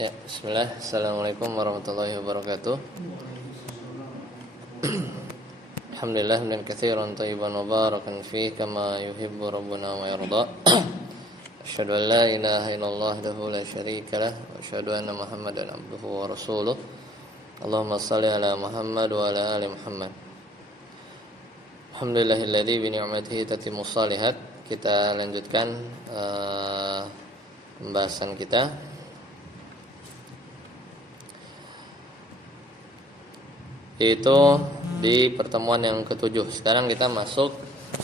Ya, bismillah. Assalamualaikum warahmatullahi wabarakatuh. Alhamdulillah hamdan katsiran thayyiban mubarakan fihi kama yuhibbu rabbuna wa yarda. Asyhadu an la ilaha illallah wahdahu la syarika lah wa asyhadu anna Muhammadan abduhu wa rasuluh. Allahumma shalli ala Muhammad wa ala ali Muhammad. Alhamdulillahilladzi bi ni'matihi tatimmus shalihat. Kita lanjutkan pembahasan kita. Itu di pertemuan yang ke-7. Sekarang kita masuk,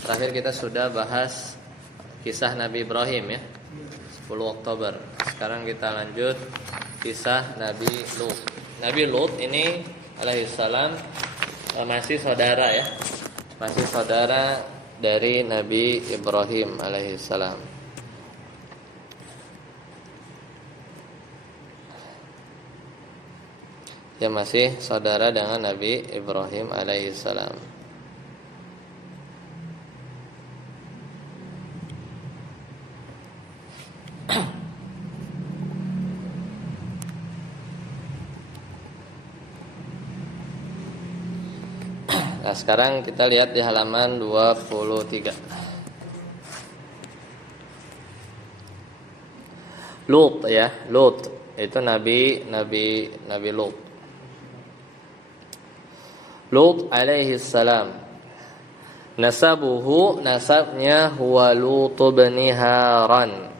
terakhir kita sudah bahas kisah Nabi Ibrahim ya, 10 Oktober. Sekarang kita lanjut kisah Nabi Lut. Nabi Lut ini alaihissalam masih saudara ya, masih saudara dari Nabi Ibrahim alaihissalam. Dia masih saudara dengan Nabi Ibrahim alaihissalam. Nah, sekarang kita lihat di halaman 23. Lut ya, Lut itu Nabi Lut. Lut alaihi salam. Nasabnya huwa Lut bin Haran.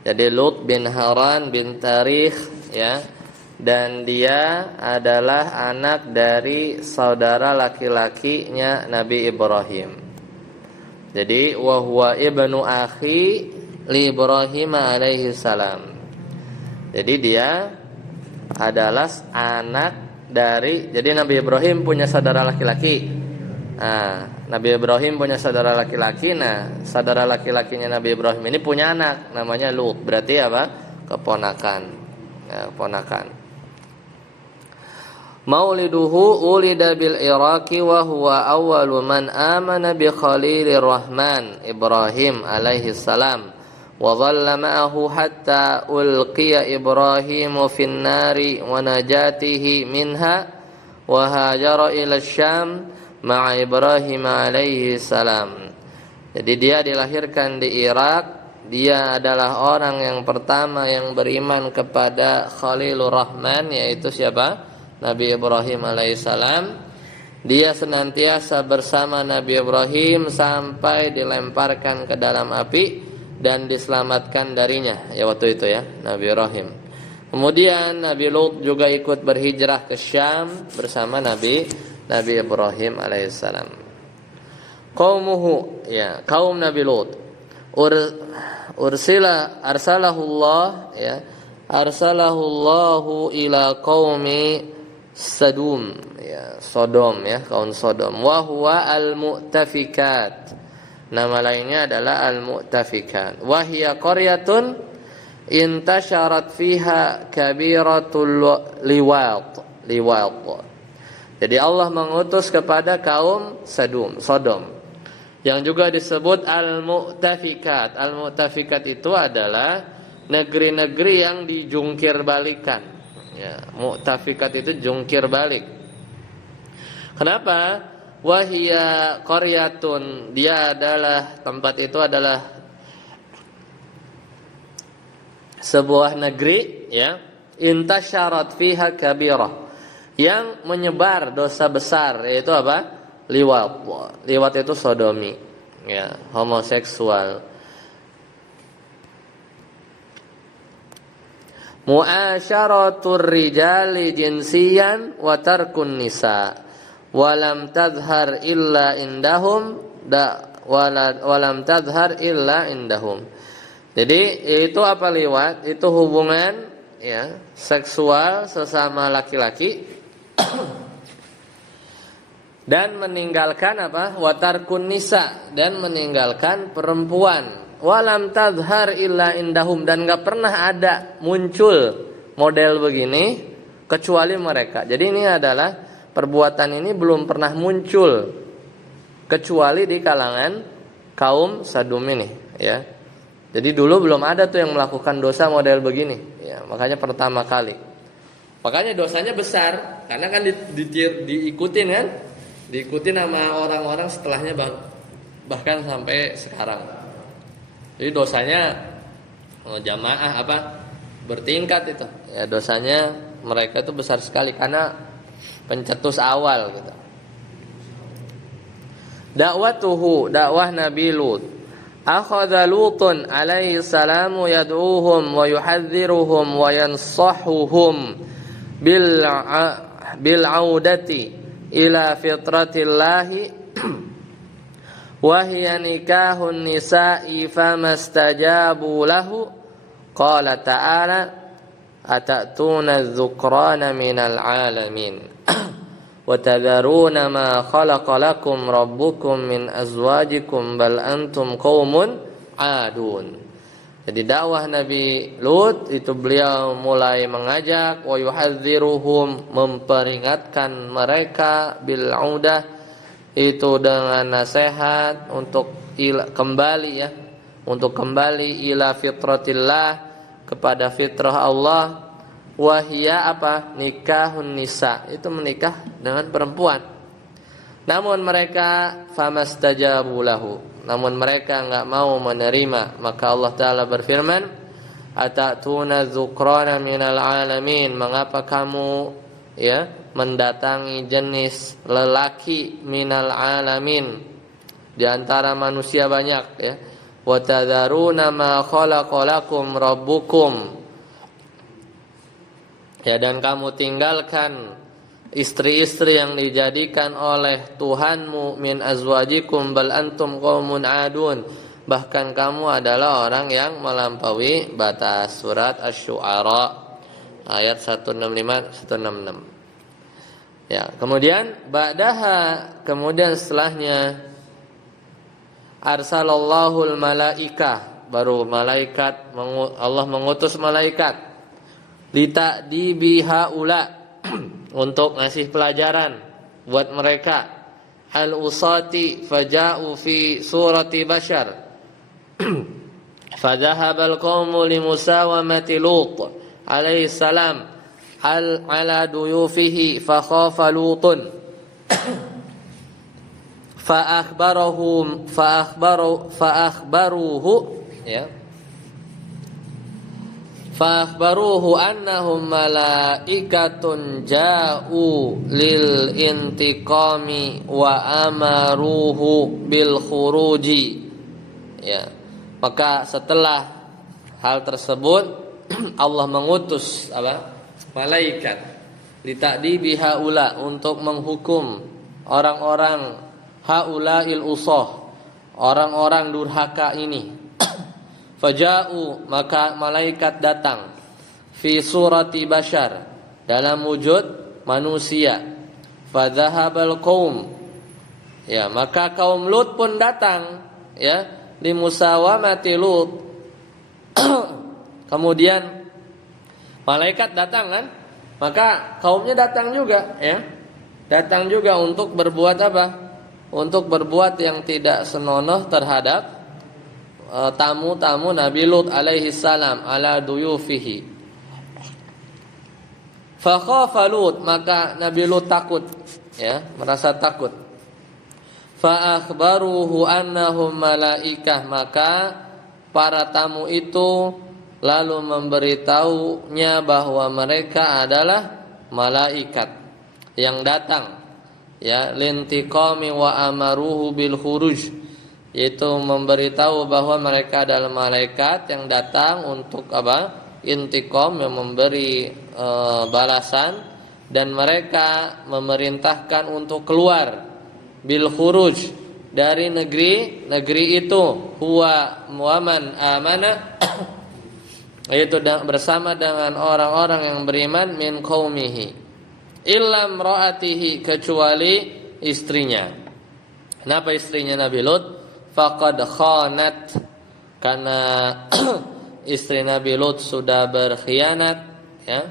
Jadi Lut bin Haran bin Tarikh ya. Dan dia adalah anak dari saudara laki-lakinya Nabi Ibrahim. Jadi wa huwa ibnu akhi li Ibrahim alaihi salam. Jadi dia adalah anak dari, jadi Nabi Ibrahim punya saudara laki-laki. Nah, Nabi Ibrahim punya saudara laki-laki. Nah, saudara laki-lakinya Nabi Ibrahim ini punya anak namanya Lut. Berarti apa? Keponakan. Ya, keponakan. Mauliduhu ulida bil Iraqi wa huwa awwalu man amana bi Khalilir Rahman Ibrahim alaihi salam. وظل معه حتى ألقي إبراهيم في النار ونجاته منها وهاجر إلى الشام مع إبراهيم عليه السلام. Jadi dia dilahirkan di Irak. Dia adalah orang yang pertama yang beriman kepada Khalilur Rahman, yaitu siapa? Nabi Ibrahim alaihissalam. Dia senantiasa bersama Nabi Ibrahim sampai dilemparkan ke dalam api dan diselamatkan darinya ya waktu itu ya Nabi Ibrahim. Kemudian Nabi Lut juga ikut berhijrah ke Syam bersama Nabi Ibrahim alaihissalam. Qaumuhu ya, kaum Nabi Lut. Arsalahullah ya, arsalahullahu ila qaumi Sadum ya, Sodom ya, kaum Sodom. Wa huwa al-mu'tafikat. Nama lainnya adalah Al-Mu'tafikat. Wa hiya qaryatun intasharat fiha kabiratul liwat. Jadi Allah mengutus kepada kaum Sodom yang juga disebut Al-Mu'tafikat. Al-Mu'tafikat itu adalah negeri-negeri yang dijungkir balikan. Ya, Mu'tafikat itu jungkir balik. Kenapa? Wahia qaryatun, dia adalah, tempat itu adalah sebuah negeri ya, intasyarat fiha kabirah, yang menyebar dosa besar, yaitu apa? Liwat itu sodomi ya, homoseksual. Mu'asyaratur rijali jinsiyan wa tarkun nisa. Walam tadhar illa indahum walam tadhar illa indahum. Jadi itu apa liwat? Itu hubungan ya, seksual sesama laki-laki dan meninggalkan apa? Watarkun nisa, dan meninggalkan perempuan. Walam tadhar illa indahum, dan enggak pernah ada muncul model begini kecuali mereka. Jadi ini adalah perbuatan ini belum pernah muncul kecuali di kalangan kaum Sadum ini ya. Jadi dulu belum ada tuh yang melakukan dosa model begini. Ya, makanya pertama kali. Makanya dosanya besar karena kan diikutin kan? Diikutin sama orang-orang setelahnya bahkan sampai sekarang. Jadi dosanya jamaah bertingkat itu. Ya, dosanya mereka itu besar sekali karena pencetus awal gitu. Dakwah Nabi Lut. Akhadha Lutun alaihi salamu yad'uhum wa yuhadziruhum wa yansahuhum bil audati ila fitratillahi wa hiya nikahun nisa'i famastajabu lahu qala ta'ala atatuna adh-dhukrana minal alamin wa tadharuna ma khalaqa lakum rabbukum min azwajikum bal antum qaumun adun. Jadi dakwah Nabi Lut itu beliau mulai mengajak wa yuhadziruhum, memperingatkan mereka bil audah, itu dengan nasihat untuk kembali ya, untuk kembali ila fitratillah, kepada fitrah Allah. Wahia nikahun nisa, itu menikah dengan perempuan. Namun mereka famastajabu lahu, namun mereka enggak mau menerima. Maka Allah Ta'ala berfirman, atatuna dzukrana minal alamin, mengapa kamu ya mendatangi jenis lelaki minal alamin, di antara manusia banyak ya. Wa tadharuna ma khalaqa lakum rabbukum, ya, dan kamu tinggalkan istri-istri yang dijadikan oleh Tuhanmu min azwajikum bal antum qaumun adun, bahkan kamu adalah orang yang melampaui batas. Surat Asy-Syu'ara ayat 165 166. Ya, kemudian kemudian setelahnya arsalallahul malaikah, baru Allah mengutus malaikat lita'dibi haula, untuk ngasih pelajaran buat mereka. Al-usati faja'u fi surati bashar fadhahabal qaumu limusawamati Lut alaihi salam ala duyufihi fakhafa Lutun Fa'akhbaruhu annahum malaikatun ja'u lil intiqami wa amaruhu bil khuruji. Ya. Maka setelah hal tersebut Allah mengutus malaikat lita'dibi haula, untuk menghukum orang-orang haulail usah, orang-orang durhaka ini. Faja'u, maka malaikat datang fi surati bashar, dalam wujud manusia. Fadhahabal qaum, ya, maka kaum Lut pun datang ya, li musawamati Lut. Kemudian malaikat datang kan, maka kaumnya datang juga ya, datang juga untuk berbuat untuk berbuat yang tidak senonoh terhadap tamu-tamu Nabi Lut alaihi salam ala duyufihi. Fa khafa Lut, maka Nabi Lut takut ya, merasa takut. Fa akhbaruhu annahum malaikah, maka para tamu itu lalu memberitahunya bahwa mereka adalah malaikat yang datang ya, lintiqami wa amaruhu bil khuruj, yaitu memberitahu bahwa mereka adalah malaikat yang datang untuk intiqam, yang memberi balasan, dan mereka memerintahkan untuk keluar bil khuruj, dari negeri itu, huwa muaman amana yaitu bersama dengan orang-orang yang beriman, min qaumihi illam ra'atihi, kecuali istrinya. Kenapa istrinya Nabi Lut? Faqad khanat, karena istri Nabi Lut sudah berkhianat ya,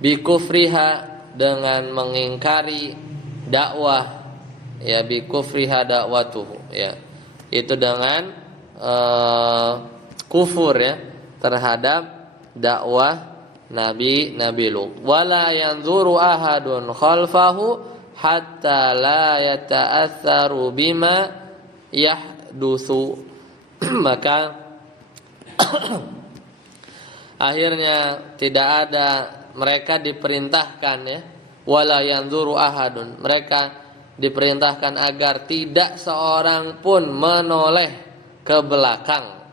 bi kufriha, dengan mengingkari dakwah ya, bi kufriha dakwatuhu ya, itu dengan kufur ya terhadap dakwah Nabi Lut. Wala yanzuru ahadun khalfahu hatta la yata'atsaru bima yahdutsu. Maka akhirnya tidak ada, mereka diperintahkan ya, wala yanzuru ahadun, mereka diperintahkan agar tidak seorang pun menoleh ke belakang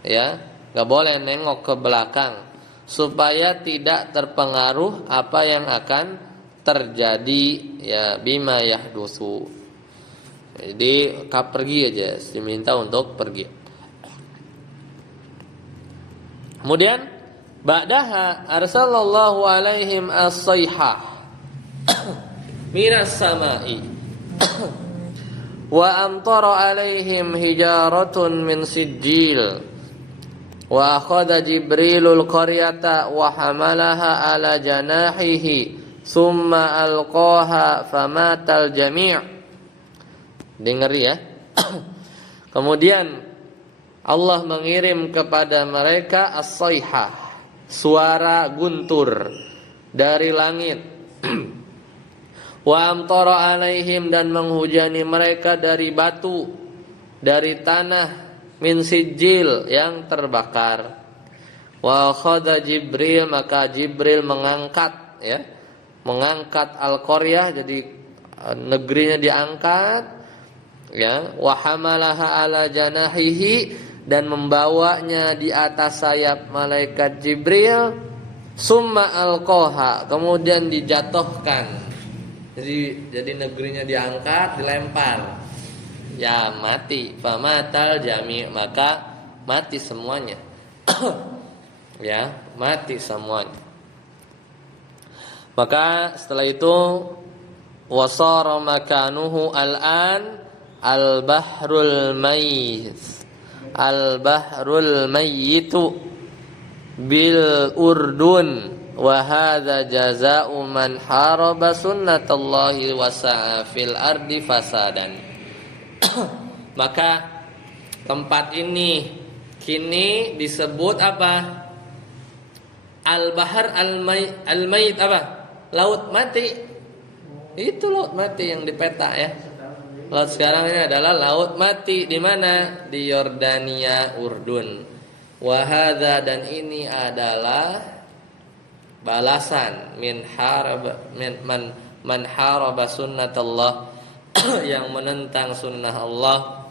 ya, nggak boleh nengok ke belakang supaya tidak terpengaruh apa yang akan terjadi ya, bima yahdutsu. Jadi pergi aja, diminta untuk pergi. Kemudian ba'daha arsalallahu alaihim as-sayhah minas sama'i wa amtara alaihim hijaratun min sijil wa akhadha Jibrilul qaryata wa hamalaha ala janahihi summa alqaha famatal jami'. Dengar ya. Kemudian Allah mengirim kepada mereka as-sayhah, suara guntur dari langit. Wa amtara alaihim, dan menghujani mereka dari batu, dari tanah, min sijil, yang terbakar. Wa khadha Jibril, maka Jibril mengangkat ya, mengangkat al-qaryah, jadi negerinya diangkat ya, wa hamalaha ala janahihi, dan membawanya di atas sayap malaikat Jibril, summa alqaha, kemudian dijatuhkan. Jadi negerinya diangkat, dilempar. Ya mati, famatal jami', maka mati semuanya. Ya, mati semuanya. Maka setelah itu wasara makanuhu al-an al-bahrul mayyit. Al-bahrul mayyitu bil urdun wa hadza jazaa'u man haraba sunnatallahi wa sa'a fil ardi fasadan. Maka tempat ini kini disebut apa? Al-bahr al-mayyit, apa? Laut mati. Itu laut mati yang di peta ya. Laut sekarang ini adalah laut mati. Di mana? Di Yordania, Urdun. Wa hadza, dan ini adalah balasan man haraba sunnatullah, yang menentang sunnah Allah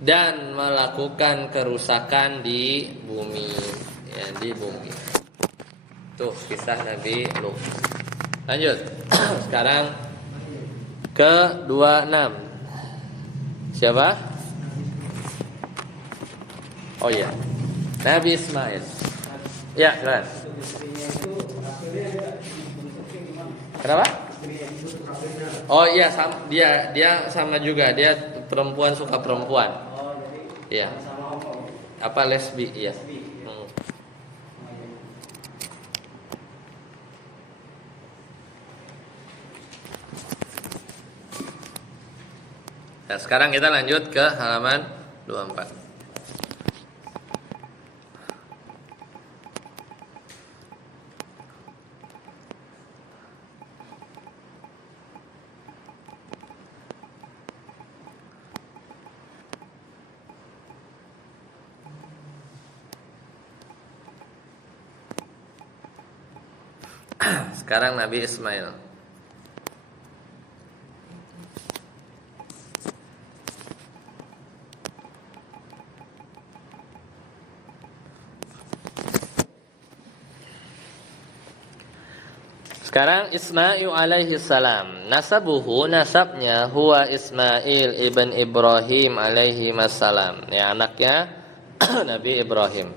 dan melakukan kerusakan di bumi ya, di bumi. Tuh kisah Nabi Lut. Lanjut. Sekarang ke 26. Siapa? Oh ya, Nabi Ismail. Ya, silakan. Kenapa? Oh iya, dia sama juga, dia perempuan suka perempuan. Iya. Apa lesbi? Iya. Nah, sekarang kita lanjut ke halaman 24. Sekarang Nabi Ismail. Sekarang Ismail alaihi salam. Nasabuhu, nasabnya huwa Ismail ibn Ibrahim alaihi salam. Ya, anaknya Nabi Ibrahim.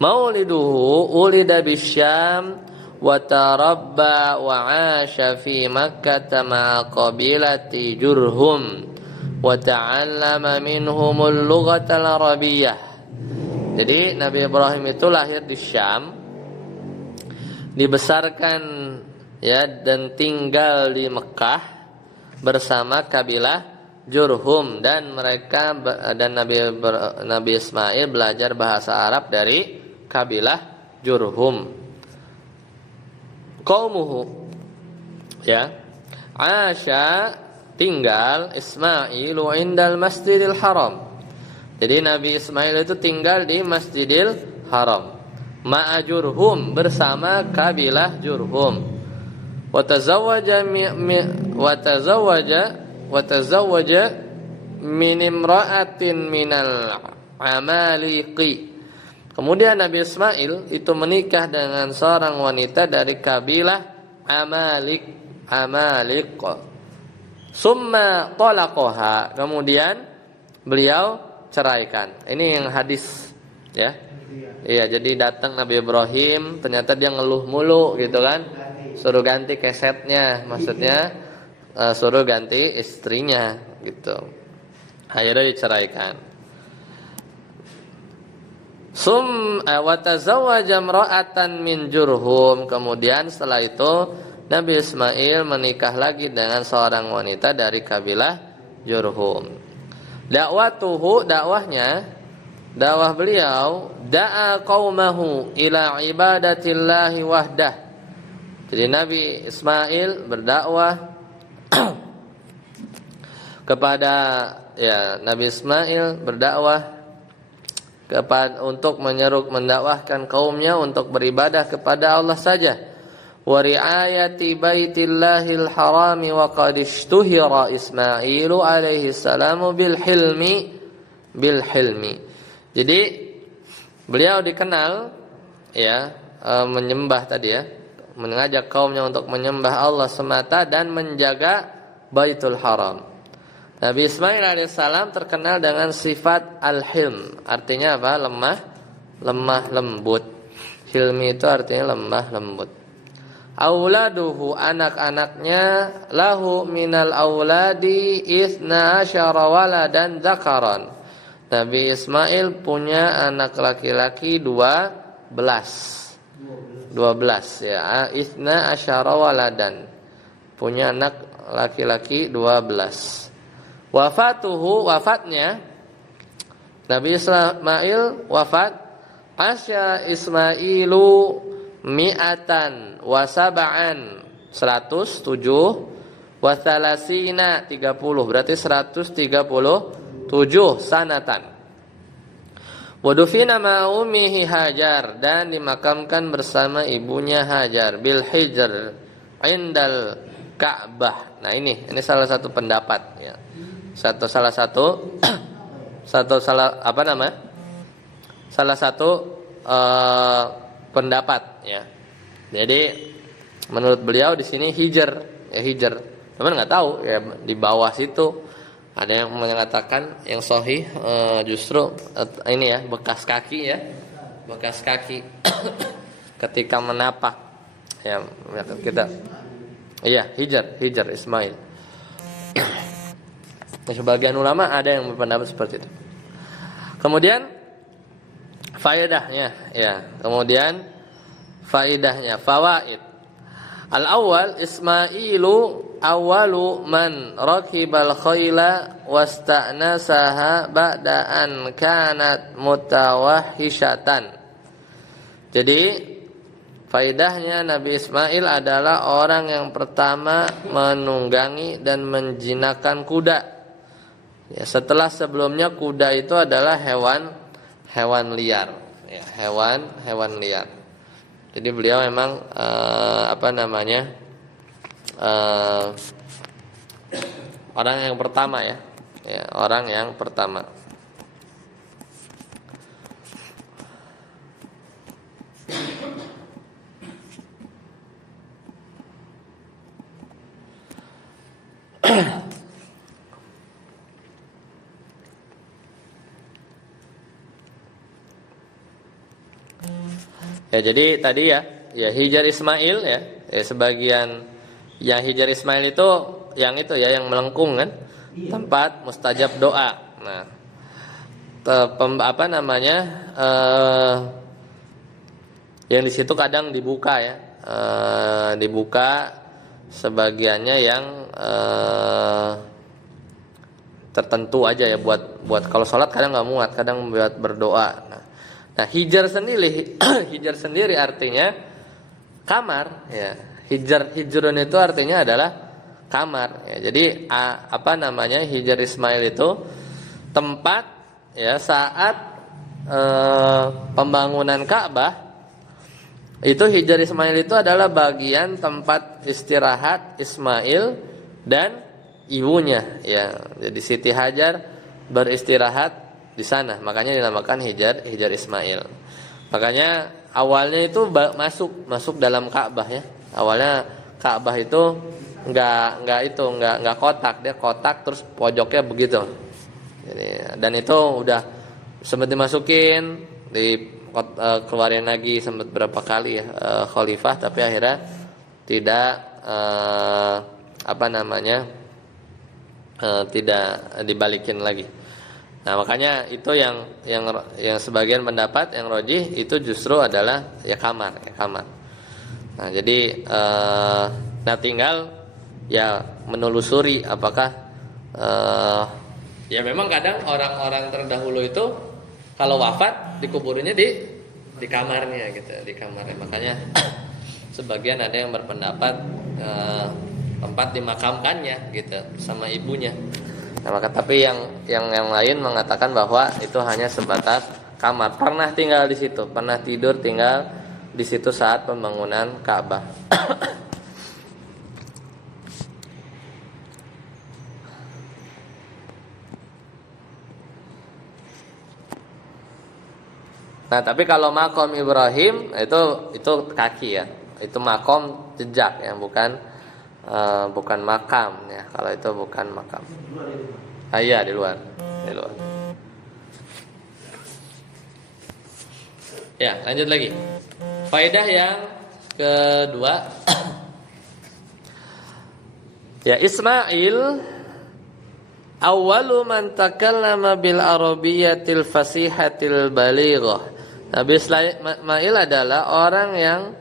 Mauliduhu ulida bisyam wa tarabba wa 'asha fi Makkah ma'a qabilati Jurhum wa ta'allama minhumul lughatal arabiyyah. Jadi Nabi Ibrahim itu lahir di Syam, dibesarkan ya dan tinggal di Mekah bersama kabilah Jurhum, dan Nabi Ismail belajar bahasa Arab dari kabilah Jurhum. Qaumuhu, ya. Asya, tinggal Ismailu indal Masjidil Haram. Jadi Nabi Ismail itu tinggal di Masjidil Haram. Ma'a Jurhum, bersama kabilah Jurhum. Wa tazawwaja min imra'atin minal Amaliqi. Kemudian Nabi Ismail itu menikah dengan seorang wanita dari kabilah Amaliq. Summa talaqaha, kemudian beliau ceraikan. Ini yang hadis, ya. Iya, jadi datang Nabi Ibrahim, ternyata dia ngeluh mulu gitu kan. Suruh ganti kesetnya, maksudnya suruh ganti istrinya gitu. Akhirnya diceraikan. Wa tazawwaja imra'atan min Jurhum. Kemudian setelah itu Nabi Ismail menikah lagi dengan seorang wanita dari kabilah Jurhum. Dakwah beliau, da'a qaumahu ila ibadatillahi wahdah. Jadi Nabi Ismail berdakwah Nabi Ismail berdakwah untuk mendakwahkan kaumnya untuk beribadah kepada Allah saja. Wa ri'ayati baitillahil harami wa qad ishtuhira Ismailu alaihi salamu bil hilmi. Jadi beliau dikenal, ya, menyembah tadi, ya, mengajak kaumnya untuk menyembah Allah semata dan menjaga Baitul Haram. Nabi Ismail alaihissalam terkenal dengan sifat al-hilm. Artinya apa? Lemah lembut. Hilmi itu artinya lemah lembut. Auladuhu, anak-anaknya, lahu minal auladi ithna asyara waladan dzakaran. Nabi Ismail punya anak laki-laki 12, ya. Ithna asyara waladan, punya anak laki-laki 12. Wafatnya Nabi Ismail wafat asya Ismailu mi'atan wa sab'an, 107, wa thalasina, 30, berarti 137 sanatan. Wa dufina ma ummihi Hajar, dan dimakamkan bersama ibunya Hajar bil Hijr indal Ka'bah. Nah, ini salah satu pendapat, ya. Salah satu pendapat, ya. Jadi menurut beliau di sini hijr. Teman nggak tahu, ya, di bawah situ ada yang mengatakan yang sahih justru ini, ya, bekas kaki ketika menapak, ya, kita, iya, hijr Ismail. Sebagian ulama ada yang berpendapat seperti itu. Kemudian faedahnya, fawaid. Al-awwal, Ismailu awwalu man rakibal khayla wasta'nasaha ba'da an kanat mutawahhishatan. Jadi faedahnya, Nabi Ismail adalah orang yang pertama menunggangi dan menjinakkan kuda. Ya, setelah sebelumnya kuda itu adalah hewan liar, ya, hewan liar. Jadi beliau memang orang yang pertama, ya, orang yang pertama. Ya, jadi tadi, ya hijr Ismail, ya, sebagian yang hijr Ismail itu yang melengkung, kan, tempat mustajab doa. Nah, yang di situ kadang dibuka, ya, dibuka sebagiannya yang tertentu aja ya, buat kalau sholat kadang nggak muat, kadang buat berdoa. Nah, hijar sendiri hijar sendiri artinya kamar ya. Hijrun itu artinya adalah kamar ya. Jadi hijar Ismail itu tempat ya saat pembangunan Ka'bah. Itu hijar Ismail itu adalah bagian tempat istirahat Ismail dan ibunya ya. Jadi Siti Hajar beristirahat di sana, makanya dinamakan hijar Ismail. Makanya awalnya itu masuk dalam Ka'bah ya. Awalnya Ka'bah itu enggak kotak, dia kotak terus pojoknya begitu. Jadi, dan itu udah sempat dimasukin, keluarin lagi sempat berapa kali ya khalifah, tapi akhirnya tidak tidak dibalikin lagi. Nah, makanya itu yang sebagian pendapat yang rajih itu justru adalah ya kamar. Nah, jadi tinggal ya menelusuri apakah ya memang kadang orang-orang terdahulu itu kalau wafat dikuburinnya di kamarnya gitu, di kamarnya. Makanya sebagian ada yang berpendapat tempat dimakamkannya gitu sama ibunya. Nah, tapi yang lain mengatakan bahwa itu hanya sebatas kamar. Pernah tinggal di situ, pernah tidur tinggal di situ saat pembangunan Ka'bah. Nah, tapi kalau makom Ibrahim itu kaki ya. Itu makom jejak ya, bukan makam ya. Kalau itu bukan makam. Iya, di luar. Ya, lanjut lagi. Faedah yang kedua. Ya, Ismail awwalu man takallama bil arabiyyatil fasihatil balighah. Nabi Ismail adalah orang yang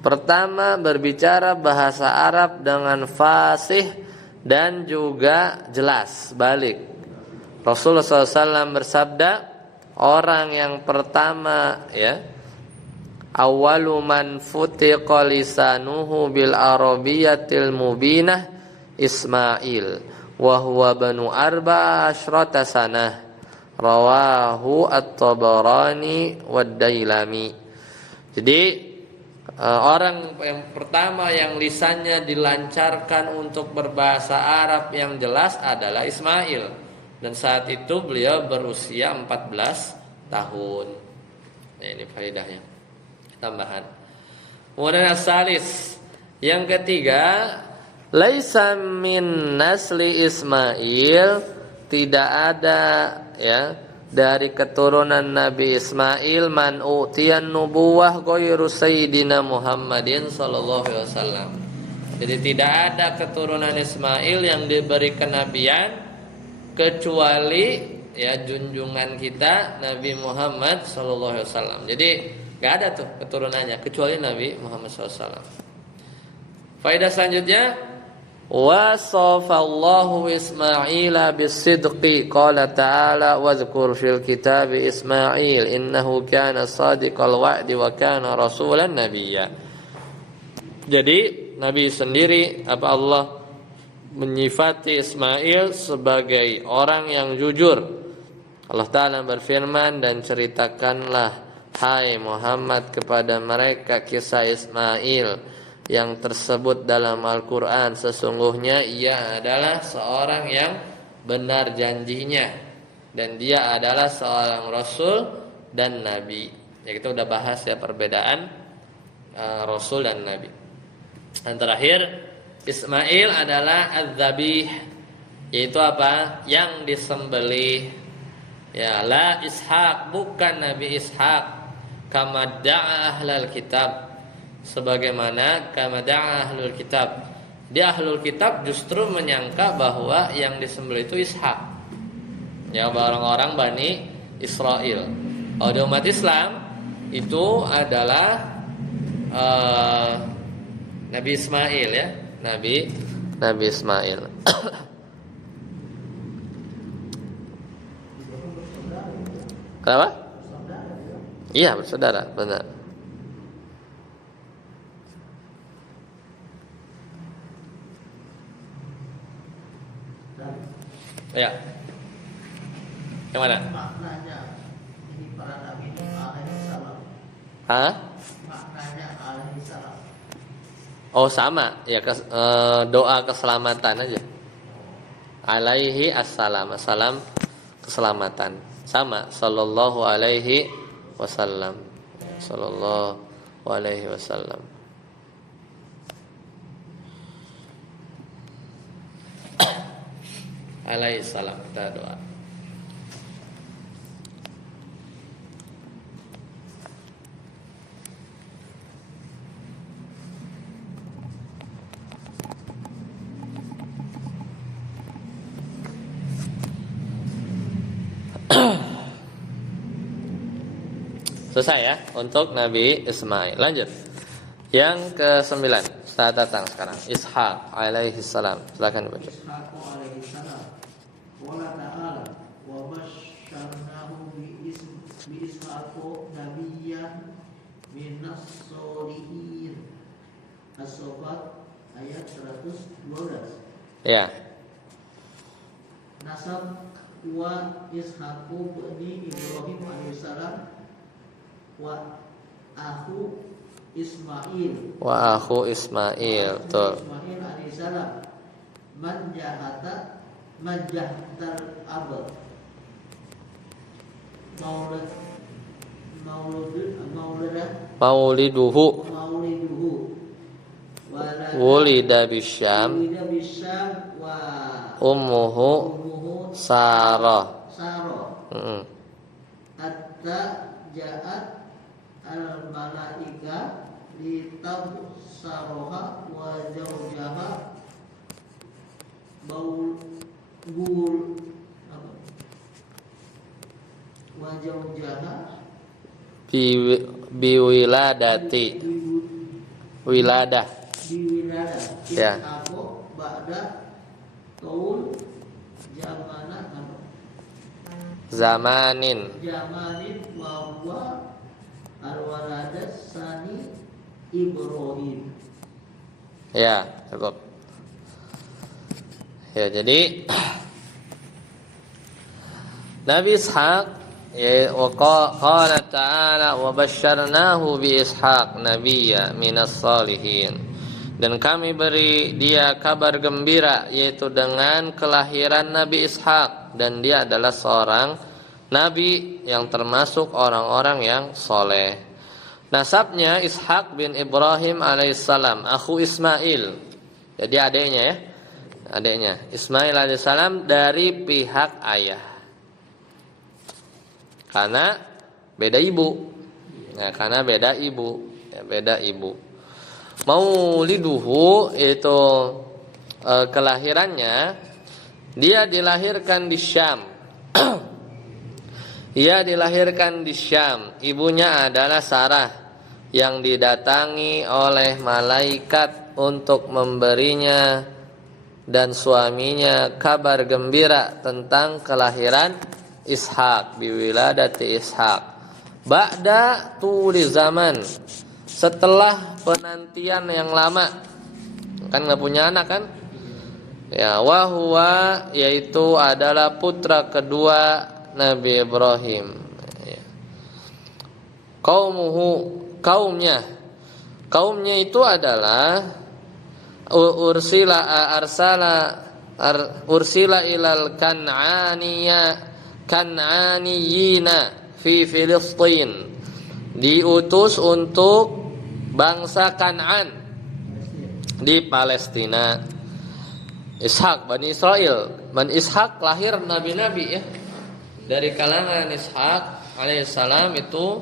pertama berbicara bahasa Arab dengan fasih dan juga jelas, balik. Rasulullah SAW bersabda, orang yang pertama ya, awwalu man futiqa lisanuhu bil arabiyyatil mubinah Ismail wa huwa banu arba asyrata sanah. Rawahu at-Tabarani wad-Dailami. Jadi orang yang pertama yang lisannya dilancarkan untuk berbahasa Arab yang jelas adalah Ismail. Dan saat itu beliau berusia 14 tahun. Nah, ini faedahnya. Tambahan. Kemudian as-salis, yang ketiga, laisa min nasli Ismail, tidak ada ya dari keturunan Nabi Ismail man utiyan nubuwah ghairu sayyidina Muhammadin sallallahu alaihi wasallam. Jadi tidak ada keturunan Ismail yang diberi kenabian kecuali ya junjungan kita Nabi Muhammad sallallahu alaihi wasallam. Jadi enggak ada tuh keturunannya kecuali Nabi Muhammad sallallahu alaihi wasallam. Faedah selanjutnya, wasafallahu Ismaila bisidqi, qala ta'ala wadhkur fil kitabi Ismail innahu kana shadiqal wa'di wa kana rasulan nabiyya. Jadi Nabi sendiri Allah menyifati Ismail sebagai orang yang jujur. Allah Ta'ala berfirman, dan ceritakanlah hai Muhammad kepada mereka kisah Ismail yang tersebut dalam Al-Quran. Sesungguhnya ia adalah seorang yang benar janjinya, dan dia adalah seorang Rasul dan Nabi. Ya, kita udah bahas ya perbedaan Rasul dan Nabi. Dan terakhir, Ismail adalah az-zabih, yaitu apa? Yang disembelih. Ya, la Ishaq, bukan Nabi Ishaq. Kama da'a ahlal kitab, sebagaimana kama da'a ahlul kitab. Di ahlul kitab justru menyangka bahwa yang disembelih itu Ishaq. Ya, orang-orang Bani Israel. Kalau di umat Islam itu adalah Nabi Ismail ya. Nabi Ismail. Kenapa? Iya, bersaudara, benar. Ya. Yang mana? Maknanya ini para nabi alaihi salam. Hah? Maknanya alaihi salam. Oh, sama. Ya, doa keselamatan aja. Alaihi assalam. Assalam keselamatan. Sama, sallallahu alaihi wasallam. Sallallahu alaihi wasallam. Alaihi salam, kita doa. Selesai ya untuk Nabi Ismail. Lanjut. Yang ke-9. Kita datang sekarang. Ishaq alaihi salam. Silakan dibaca. Ishaq alaihi salam. Qala ta'ala wa basyarnahu bi ishaq nabiyyan minas solihin. As-Saffat ayat 112. Ya. Nasab wa Ishaqu bani Ibrahim alaihissalam wa akhu Ismail. Wa akhu Ismail. Betul. Ismail alaihissalam manjahatal abad Mauliduhu wulida bisyam wa ummuhu Sarah. Hatta ja'at al-malaika litab saroha wa zawjaha wa zawjaha biwiladati wiladah. Ya. Aku ba'da taul Zamanin wa huwa al-waladas sani Ibrahim. Ya, cukup. Ya, jadi Nabi Ishaq ya qala ta'ala wa basyarnahu bi Ishaq nabiyya minas salihin. Dan kami beri dia kabar gembira yaitu dengan kelahiran Nabi Ishaq, dan dia adalah seorang nabi yang termasuk orang-orang yang soleh. Nasabnya Ishaq bin Ibrahim alaihissalam, akhu Ismail. Jadi adiknya ya. Adiknya Ismail alaihissalam dari pihak ayah. Karena beda ibu. Nah, karena beda ibu, ya, beda ibu. Mauliduhu itu kelahirannya, dia dilahirkan di Syam. Ia dilahirkan di Syam. Ibunya adalah Sarah yang didatangi oleh malaikat untuk memberinya dan suaminya kabar gembira tentang kelahiran Ishaq, biwiladati Ishaq. Ba'da tuli zaman, setelah penantian yang lama, kan nggak punya anak kan? Ya, wahwa yaitu adalah putra kedua Nabi Ibrahim. Ya. Kaumnya itu adalah ursila ilal kan'aniyina fi Filistin, diutus untuk bangsa Kan'an di Palestina. Ishak Bani Israel, Bani Ishak lahir nabi-nabi ya. Dari kalangan Ishak alaihissalam itu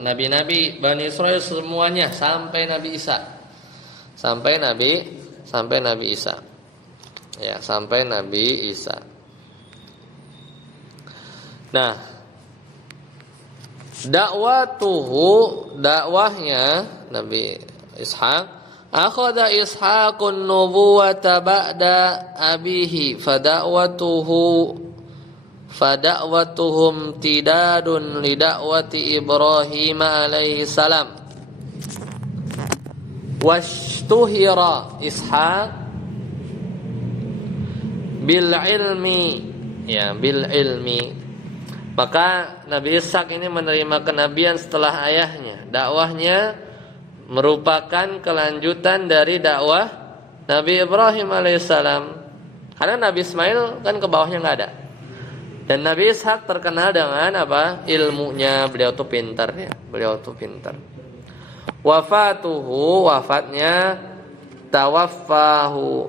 nabi-nabi Bani Israel semuanya sampai Nabi Isa. Sampai Nabi Isa. Ya, sampai Nabi Isa. Nah, dakwahnya Nabi Ishaq, akhadha Ishaqun nubuwata ba'da abihi fada'watuhu fada'watuhum tidadun lida'wati Ibrahim alaihi salam. Washtuhira Ishaq bil ilmi, ya, bil ilmi. Maka Nabi Ishaq ini menerima kenabian setelah ayahnya. Dakwahnya merupakan kelanjutan dari dakwah Nabi Ibrahim alaihissalam. Karena Nabi Ismail kan ke bawahnya nggak ada. Dan Nabi Ishaq terkenal dengan apa? Ilmunya. Beliau tuh pintar ya. Beliau tuh pintar. Wafatuhu, wafatnya, tawaffahu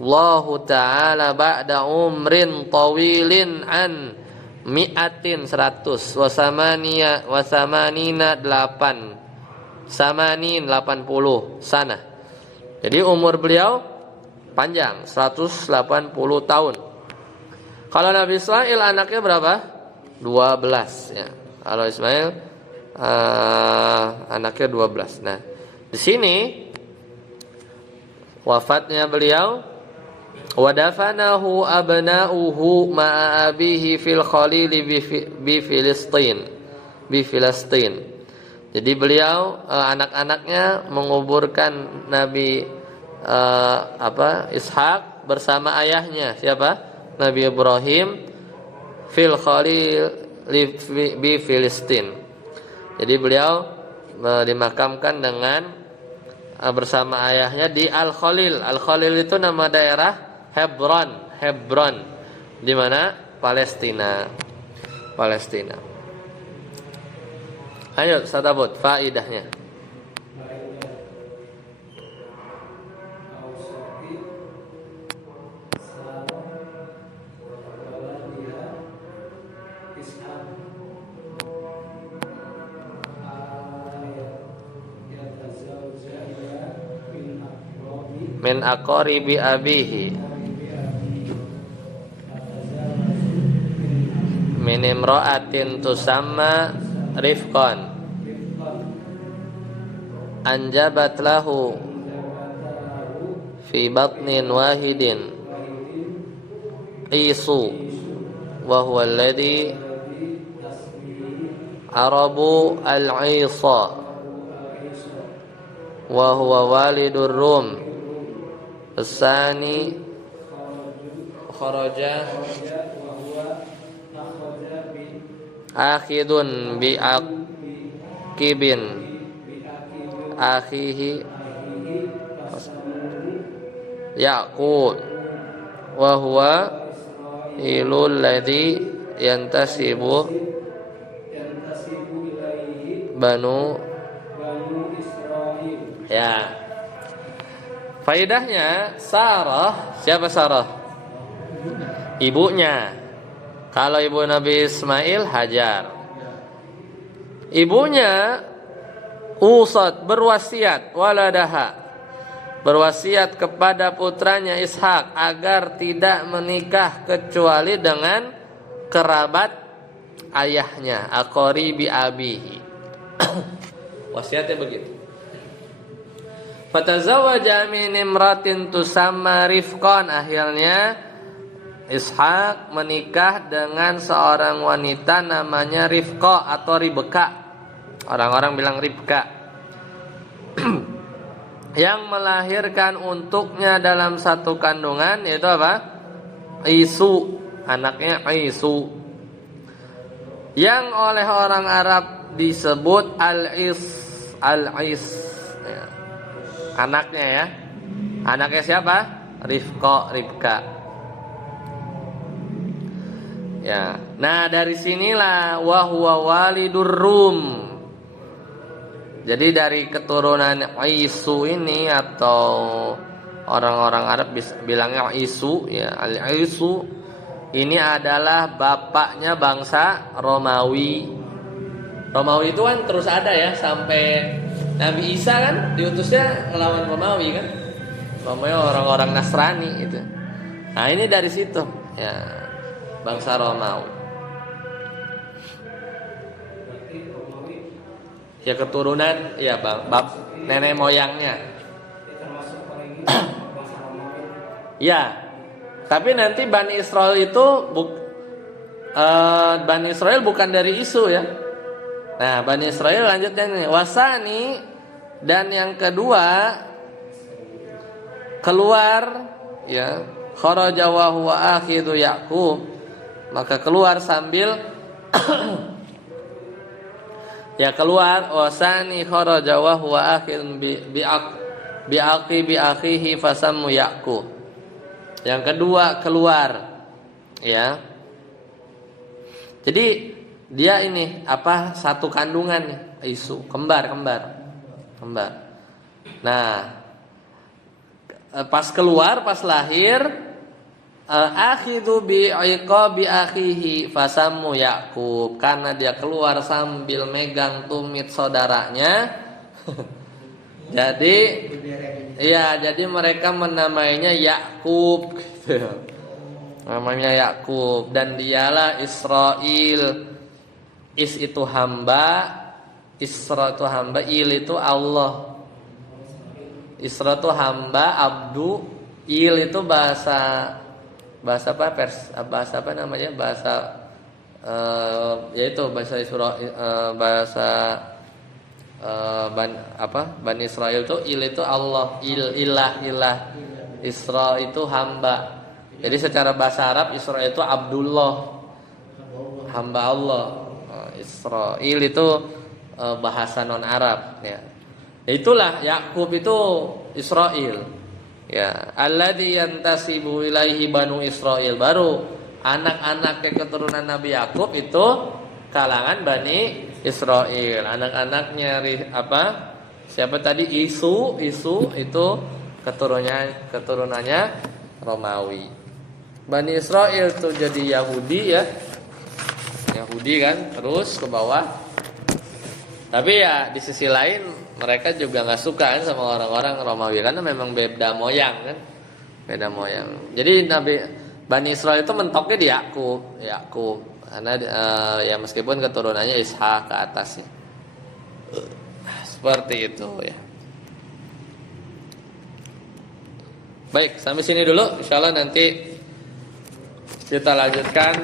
Allahu ta'ala ba'da umrin tawilin an mi'atin 100 wasamanina 8 samanin 80 sana. Jadi umur beliau panjang 180 tahun. Kalau Nabi Ismail anaknya berapa? 12 ya. Kalau Ismail anaknya 12. Nah, di sini wafatnya beliau, wadafanahu abna'uhu ma'a abihi fil khalil bi Filistin. Jadi beliau anak-anaknya menguburkan Nabi Ishaq bersama ayahnya, siapa? Nabi Ibrahim fil khalil bi Filistin. Jadi beliau dimakamkan dengan bersama ayahnya di Al-Khalil. Al-Khalil itu nama daerah Hebron, di mana? Palestina. Ayo sadabut faidahnya. Min aqaribi abihi min imra'atin tusamma Rifqan anjabat lahu fi batnin wahidin Isu wa huwa alladhi arabu al-Isa wa huwa walidur Rum. Asani kharaja akhidun bi aqibin akhihi Yaqub wa huwa ilul ladzi yantasibu banu ya. Faidahnya, Sarah, siapa Sarah? Ibunya. Kalau ibu Nabi Ismail, Hajar. Ibunya usat, berwasiat, waladaha, berwasiat kepada putranya Ishak agar tidak menikah kecuali dengan kerabat ayahnya, aqaribi abihi. Wasiatnya begitu. Fatazawwaja min imratin tusamma Rifqan. Akhirnya Ishak menikah dengan seorang wanita namanya Rifqa atau Ribka. Orang-orang bilang Ribka. Yang melahirkan untuknya dalam satu kandungan, yaitu apa? Isu, anaknya Isu. Yang oleh orang Arab disebut Al-Is. Anaknya ya. Anaknya siapa? Ribka. Ya. Nah, dari sinilah wa huwa walidur Rum. Jadi dari keturunan Isu ini, atau orang-orang Arab bilangnya Isu ya, Al-Isu ini adalah bapaknya bangsa Romawi. Romawi itu kan terus ada ya sampai Nabi Isa kan diutusnya ngelawan Romawi kan. Romawi orang-orang Nasrani itu. Nah, ini dari situ ya, bangsa Romawi. Ya keturunan ya bab nenek moyangnya. Ya. Tapi nanti Bani Israel itu Bani Israel bukan dari isu ya. Nah, Bani Israel lanjutnya nih. Wasani, dan yang kedua keluar ya, kharaja wa huwa akhidhu Yaqub, maka keluar sambil ya keluar. Wasani kharaja wa huwa akhidun bi akhihi fasammu Yaqub. Yang kedua keluar ya. Jadi dia ini apa, satu kandungan nih, isu kembar. Nah, pas keluar, pas lahir, akhidhu bi iqabi akhihi fasammu Yaqub, karena dia keluar sambil megang tumit saudaranya. Jadi iya, jadi mereka menamainya Yaqub gitu. Namanya Yaqub, dan dialah Israil. Is itu hamba, Isra itu hamba, Il itu Allah. Isra itu hamba, abdu, Il itu bahasa apa? Bahasa apa namanya? Bahasa yaitu bahasa Israil, bahasa Bani Israel itu Il itu Allah, ilah. Isra itu hamba. Jadi secara bahasa Arab Isra itu Abdullah, hamba Allah. Israil itu bahasa non Arab ya. Itulah Yakub itu Israil. Ya, alladzi yantasibu ilaihi banu Israil. Baru anak-anak keturunan Nabi Yakub itu kalangan Bani Israil. Anak-anaknya apa? Siapa tadi? Isu itu keturunannya Romawi. Bani Israil itu jadi Yahudi ya. Yahudi kan, terus ke bawah. Tapi ya di sisi lain mereka juga nggak suka kan sama orang-orang Romawi, karena memang beda moyang kan, beda moyang. Jadi Bani Israil itu mentoknya di Yakub, karena ya meskipun keturunannya Ishak ke atas ya. Seperti itu ya. Baik, sampai sini dulu. Insyaallah nanti kita lanjutkan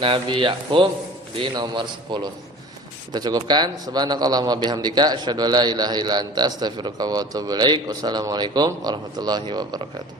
Nabi Yakub di nomor 10. Kita cukupkan. Subhanakallahumma bihamdika asyhadu an la ilaha illa anta astaghfiruka wa atubu ilaik. Wassalamualaikum warahmatullahi wabarakatuh.